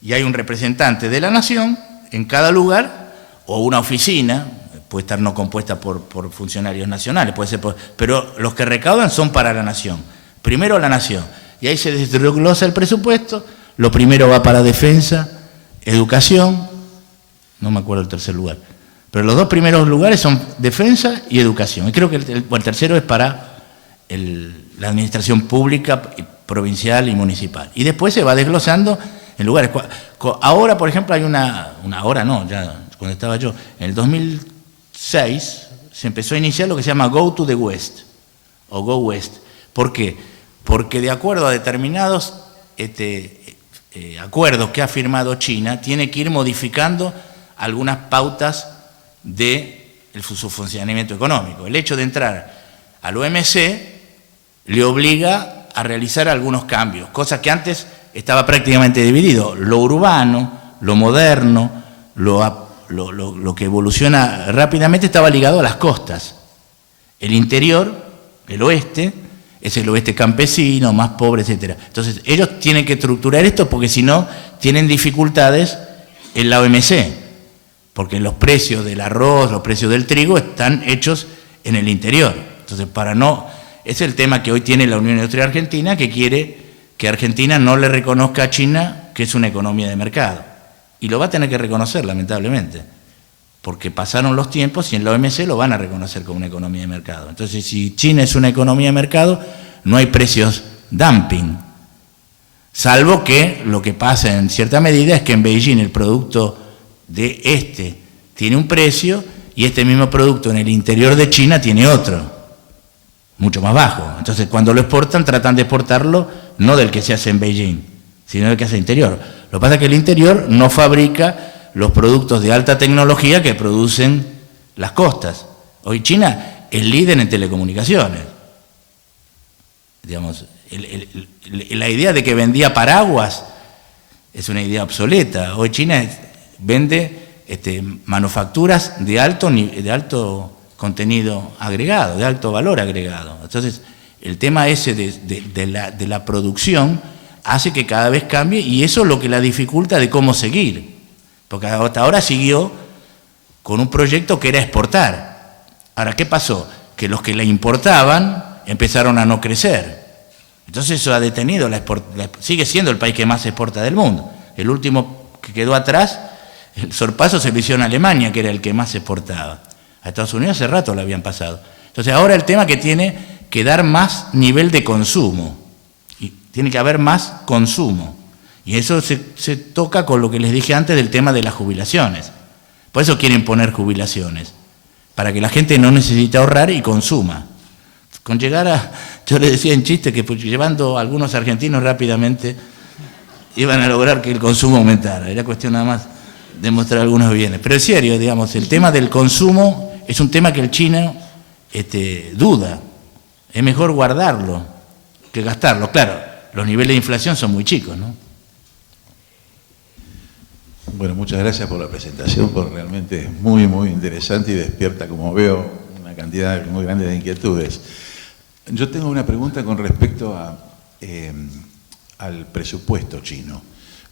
Y hay un representante de la nación en cada lugar, o una oficina, puede estar no compuesta por funcionarios nacionales, puede ser pero los que recaudan son para la nación. Primero la nación. Y ahí se desglosa el presupuesto, lo primero va para defensa, educación, no me acuerdo el tercer lugar, pero los 2 primeros lugares son defensa y educación. Y creo que el tercero es para la administración pública, provincial y municipal. Y después se va desglosando en lugares. Ahora, por ejemplo, hay ahora no, ya cuando estaba yo, en el 2006 se empezó a iniciar lo que se llama Go to the West, o Go West. ¿Por qué? Porque de acuerdo a determinados acuerdos que ha firmado China, tiene que ir modificando algunas pautas de su funcionamiento económico. El hecho de entrar al OMC le obliga a realizar algunos cambios, cosas que antes estaba prácticamente dividido. Lo urbano, lo moderno, lo que evoluciona rápidamente estaba ligado a las costas. El interior, el oeste, es el oeste campesino, más pobre, etc. Entonces, ellos tienen que estructurar esto porque si no, tienen dificultades en la OMC. Porque los precios del arroz, los precios del trigo están hechos en el interior. Entonces, es el tema que hoy tiene la Unión Industrial Argentina, que quiere que Argentina no le reconozca a China que es una economía de mercado. Y lo va a tener que reconocer, lamentablemente, porque pasaron los tiempos y en la OMC lo van a reconocer como una economía de mercado. Entonces, si China es una economía de mercado, no hay precios dumping, salvo que lo que pasa en cierta medida es que en Beijing el producto de tiene un precio y este mismo producto en el interior de China tiene otro, mucho más bajo. Entonces, cuando lo exportan, tratan de exportarlo no del que se hace en Beijing, sino del que hace interior. Lo que pasa es que el interior no fabrica los productos de alta tecnología que producen las costas. Hoy China es líder en telecomunicaciones. Digamos, la idea de que vendía paraguas es una idea obsoleta. Hoy China vende manufacturas de alto contenido agregado, de alto valor agregado. Entonces, el tema ese de la producción hace que cada vez cambie y eso es lo que la dificulta de cómo seguir. Porque hasta ahora siguió con un proyecto que era exportar. Ahora, ¿qué pasó? Que los que la importaban empezaron a no crecer. Entonces eso ha detenido sigue siendo el país que más exporta del mundo. El último que quedó atrás, el sorpaso se lo hizo en Alemania, que era el que más exportaba. A Estados Unidos hace rato lo habían pasado. Entonces ahora el tema que tiene que dar más nivel de consumo. Y tiene que haber más consumo. Y eso se toca con lo que les dije antes del tema de las jubilaciones. Por eso quieren poner jubilaciones, para que la gente no necesite ahorrar y consuma. Con llegar a, yo les decía en chiste que pues, llevando a algunos argentinos rápidamente iban a lograr que el consumo aumentara. Era cuestión nada más de mostrar algunos bienes. Pero es serio, digamos, el tema del consumo es un tema que el chino duda. Es mejor guardarlo que gastarlo. Claro, los niveles de inflación son muy chicos, ¿no? Bueno, muchas gracias por la presentación, porque realmente es muy, muy interesante y despierta, como veo, una cantidad muy grande de inquietudes. Yo tengo una pregunta con respecto al presupuesto chino.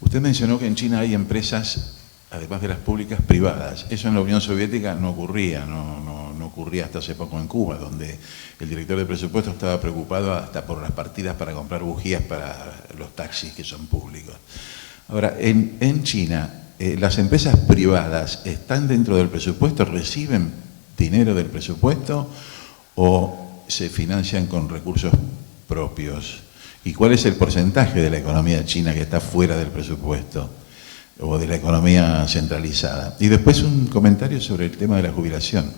Usted mencionó que en China hay empresas, además de las públicas, privadas. Eso en la Unión Soviética no ocurría, no ocurría hasta hace poco en Cuba, donde el director de presupuesto estaba preocupado hasta por las partidas para comprar bujías para los taxis que son públicos. Ahora, en China, ¿las empresas privadas están dentro del presupuesto, reciben dinero del presupuesto o se financian con recursos propios? ¿Y cuál es el porcentaje de la economía china que está fuera del presupuesto o de la economía centralizada? Y después un comentario sobre el tema de la jubilación.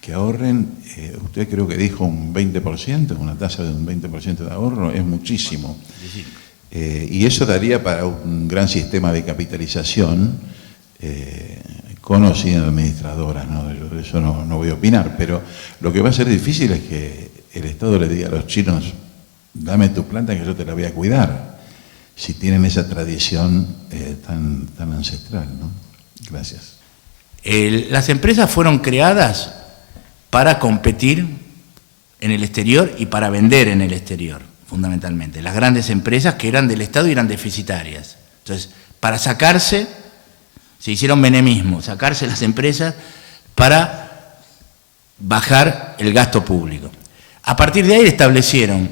Que ahorren, usted creo que dijo un 20%, una tasa de un 20% de ahorro, es muchísimo. Y eso daría para un gran sistema de capitalización con o sin administradoras, ¿no? De eso no voy a opinar, pero lo que va a ser difícil es que el Estado le diga a los chinos, dame tu planta que yo te la voy a cuidar, si tienen esa tradición tan ancestral, ¿no? Gracias. Las empresas fueron creadas para competir en el exterior y para vender en el exterior, fundamentalmente. Las grandes empresas que eran del Estado y eran deficitarias. Entonces, para sacarse, se hicieron menemismo, sacarse las empresas para bajar el gasto público. A partir de ahí establecieron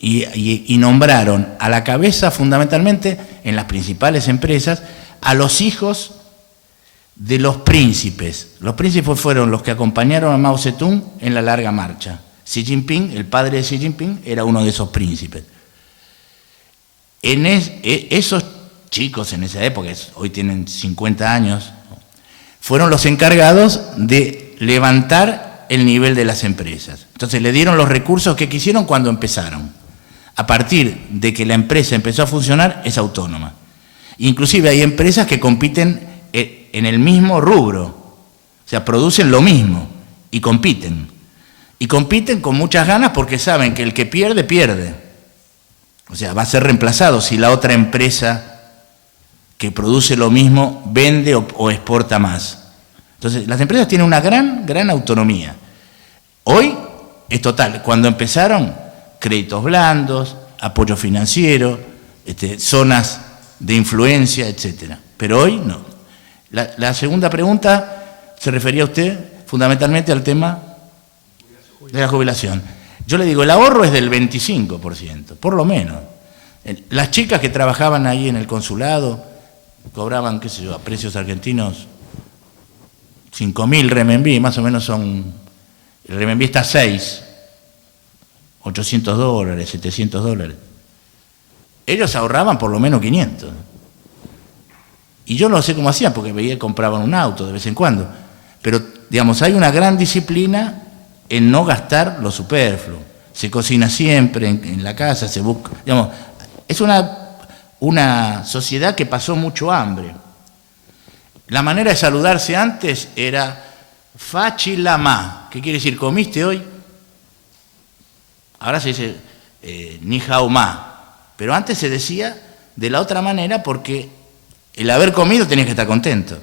y nombraron a la cabeza, fundamentalmente, en las principales empresas, a los hijos de los príncipes. Los príncipes fueron los que acompañaron a Mao Zedong en la larga marcha. Xi Jinping, el padre de Xi Jinping, era uno de esos príncipes. Esos chicos en esa época, hoy tienen 50 años, fueron los encargados de levantar el nivel de las empresas. Entonces le dieron los recursos que quisieron cuando empezaron. A partir de que la empresa empezó a funcionar, es autónoma. Inclusive hay empresas que compiten en el mismo rubro, o sea, producen lo mismo y compiten. Y compiten con muchas ganas porque saben que el que pierde, pierde. O sea, va a ser reemplazado si la otra empresa que produce lo mismo vende o exporta más. Entonces, las empresas tienen una gran autonomía. Hoy es total. Cuando empezaron, créditos blandos, apoyo financiero, zonas de influencia, etc. Pero hoy no. La segunda pregunta se refería a usted fundamentalmente al tema de la jubilación. Yo le digo, el ahorro es del 25%, por lo menos. Las chicas que trabajaban ahí en el consulado cobraban, qué sé yo, a precios argentinos 5.000 renminbi, más o menos son, el renminbi está a 6, $800, $700. Ellos ahorraban por lo menos 500. Y yo no sé cómo hacían, porque veía que compraban un auto de vez en cuando. Pero, digamos, hay una gran disciplina en no gastar lo superfluo. Se cocina siempre en la casa, se busca, digamos, es una sociedad que pasó mucho hambre. La manera de saludarse antes era Fachilama, que quiere decir comiste hoy. Ahora se dice Ni hao ma, pero antes se decía de la otra manera porque el haber comido tenías que estar contento.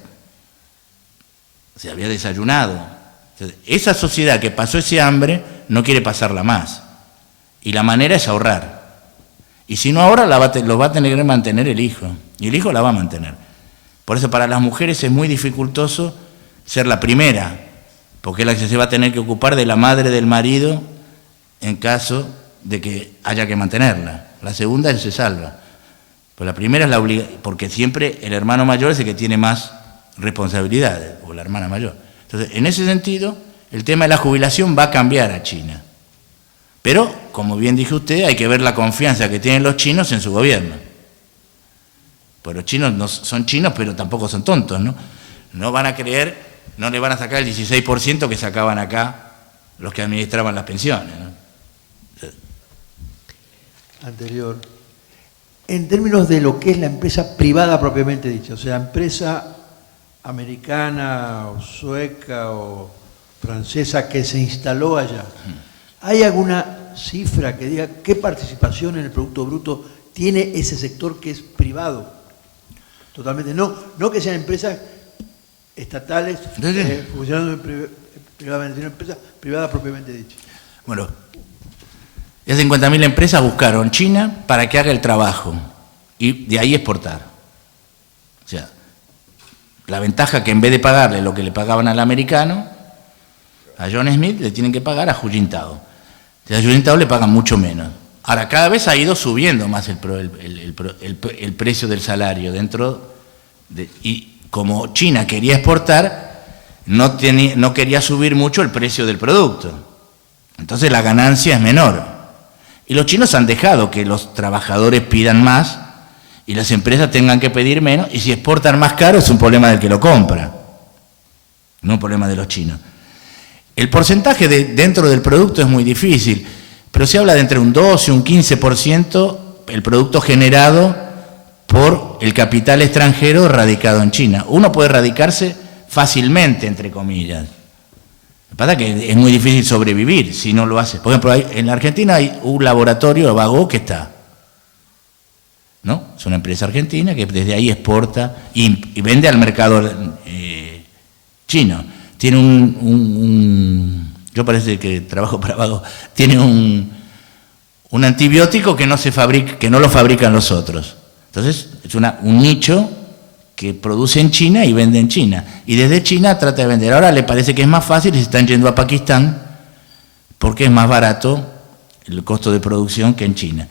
O sea, había desayunado. Entonces, esa sociedad que pasó ese hambre no quiere pasarla más. Y la manera es ahorrar. Y si no ahorra, lo va a tener que mantener el hijo. Y el hijo la va a mantener. Por eso para las mujeres es muy dificultoso ser la primera, porque es la que se va a tener que ocupar de la madre del marido en caso de que haya que mantenerla. La segunda él se salva. Pero la primera es la obligación, porque siempre el hermano mayor es el que tiene más responsabilidades, o la hermana mayor. Entonces, en ese sentido, el tema de la jubilación va a cambiar a China. Pero, como bien dijo usted, hay que ver la confianza que tienen los chinos en su gobierno. Pues los chinos no son chinos, pero tampoco son tontos, ¿no? No van a creer, no le van a sacar el 16% que sacaban acá los que administraban las pensiones, ¿no? Anterior. En términos de lo que es la empresa privada propiamente dicha, o sea, empresa americana o sueca o francesa que se instaló allá, ¿hay alguna cifra que diga qué participación en el Producto Bruto tiene ese sector que es privado? Totalmente, no que sean empresas estatales funcionando privadamente, sino empresas privadas propiamente dichas. Bueno, ya 50.000 empresas buscaron China para que haga el trabajo y de ahí exportar. O sea, la ventaja que en vez de pagarle lo que le pagaban al americano, a John Smith le tienen que pagar a Hu Jintao. A Hu Jintao le pagan mucho menos. Ahora, cada vez ha ido subiendo más el precio del salario y como China quería exportar, no quería subir mucho el precio del producto. Entonces la ganancia es menor. Y los chinos han dejado que los trabajadores pidan más y las empresas tengan que pedir menos, y si exportan más caro es un problema del que lo compra, no un problema de los chinos. El porcentaje dentro del producto es muy difícil, pero se habla de entre un 12 y un 15% el producto generado por el capital extranjero radicado en China. Uno puede radicarse fácilmente, entre comillas. Lo que pasa es que es muy difícil sobrevivir si no lo hace. Por ejemplo, en la Argentina hay un laboratorio, Bagó, que está, ¿no? Es una empresa argentina que desde ahí exporta y vende al mercado chino. Tiene yo parece que trabajo para Bagó, tiene un antibiótico que no se fabrica, que no lo fabrican los otros. Entonces, es un nicho que produce en China y vende en China. Y desde China trata de vender. Ahora le parece que es más fácil y se están yendo a Pakistán porque es más barato el costo de producción que en China.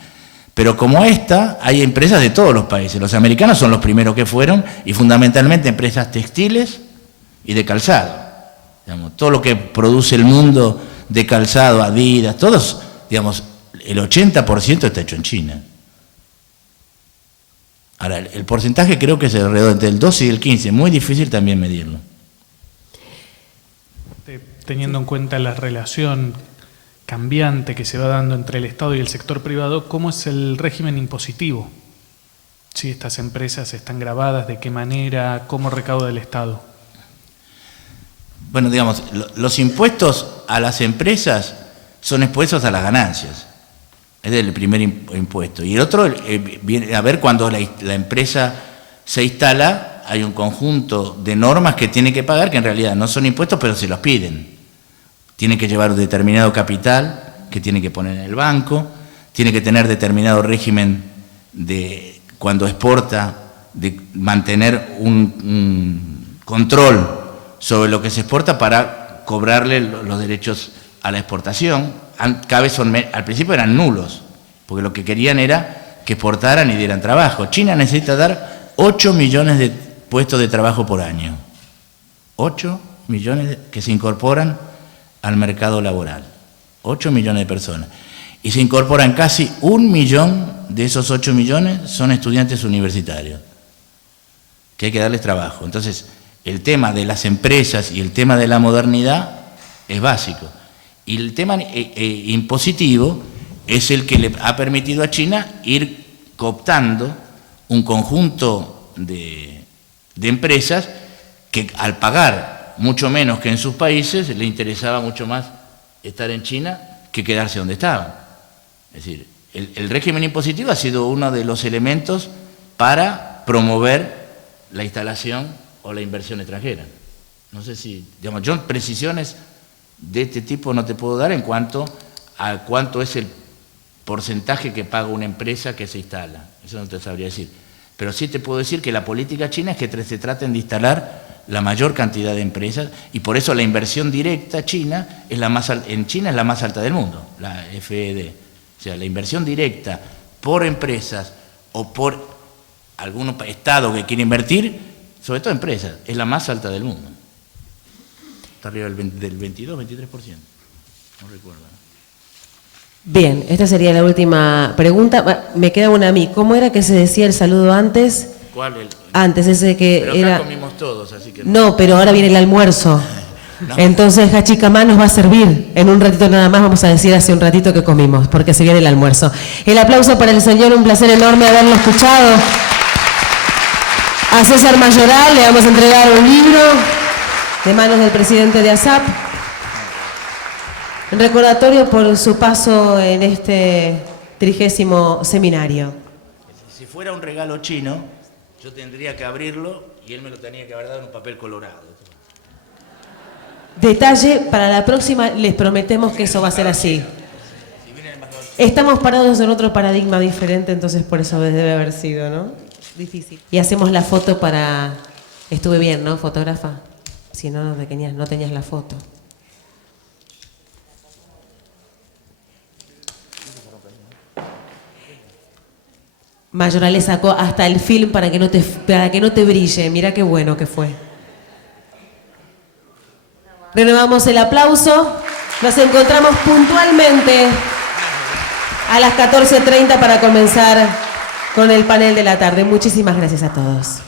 Pero como esta, hay empresas de todos los países. Los americanos son los primeros que fueron y fundamentalmente empresas textiles y de calzado. Digamos, todo lo que produce el mundo de calzado, Adidas, todos, digamos, el 80% está hecho en China. Ahora, el porcentaje creo que es alrededor entre el 12 y el 15, muy difícil también medirlo. Teniendo en cuenta la relación cambiante que se va dando entre el Estado y el sector privado, ¿cómo es el régimen impositivo? Si estas empresas están gravadas, ¿de qué manera? ¿Cómo recauda el Estado? Bueno, digamos, los impuestos a las empresas son expuestos a las ganancias. Es el primer impuesto. Y el otro viene a ver cuando la empresa se instala, hay un conjunto de normas que tiene que pagar, que en realidad no son impuestos, pero se los piden. Tiene que llevar un determinado capital que tiene que poner en el banco, tiene que tener determinado régimen de cuando exporta, de mantener un control sobre lo que se exporta para cobrarle los derechos a la exportación. Cada vez al principio eran nulos, porque lo que querían era que exportaran y dieran trabajo. China necesita dar 8 millones de puestos de trabajo por año. 8 millones que se incorporan al mercado laboral. 8 millones de personas. Y se incorporan casi 1 millón de esos 8 millones son estudiantes universitarios, que hay que darles trabajo. Entonces, el tema de las empresas y el tema de la modernidad es básico. Y el tema impositivo es el que le ha permitido a China ir cooptando un conjunto de empresas que al pagar mucho menos que en sus países le interesaba mucho más estar en China que quedarse donde estaban. Es decir, el régimen impositivo ha sido uno de los elementos para promover la instalación o la inversión extranjera. No sé si, digamos, yo precisiones de este tipo no te puedo dar en cuanto a cuánto es el porcentaje que paga una empresa que se instala. Eso no te sabría decir. Pero sí te puedo decir que la política china es que se traten de instalar la mayor cantidad de empresas y por eso la inversión directa china en China es la más alta del mundo, la FED. O sea, la inversión directa por empresas o por algún estado que quiere invertir, sobre todo empresas, es la más alta del mundo. Está arriba del 22, 23%. No recuerdo. Bien, esta sería la última pregunta. Me queda una a mí. ¿Cómo era que se decía el saludo antes? ¿Cuál? Antes, ese que Pero acá era... comimos todos, así que... No, pero ahora viene el almuerzo. No. Entonces Hachicamá nos va a servir. En un ratito nada más vamos a decir hace un ratito que comimos, porque se viene el almuerzo. El aplauso para el señor, un placer enorme haberlo escuchado. A César Mayoral le vamos a entregar un libro de manos del presidente de ASAP. En recordatorio por su paso en este 30º seminario. Si fuera un regalo chino, yo tendría que abrirlo y él me lo tenía que haber dado en un papel colorado. Detalle, para la próxima les prometemos que eso va a ser así. Estamos parados en otro paradigma diferente, entonces por eso debe haber sido, ¿no? Difícil. Y hacemos la foto para... Estuve bien, ¿no, fotógrafa? Si no, no tenías la foto. Mayoral le sacó hasta el film para que no te brille. Mira qué bueno que fue. Renovamos el aplauso. Nos encontramos puntualmente a las 14:30 para comenzar con el panel de la tarde. Muchísimas gracias a todos.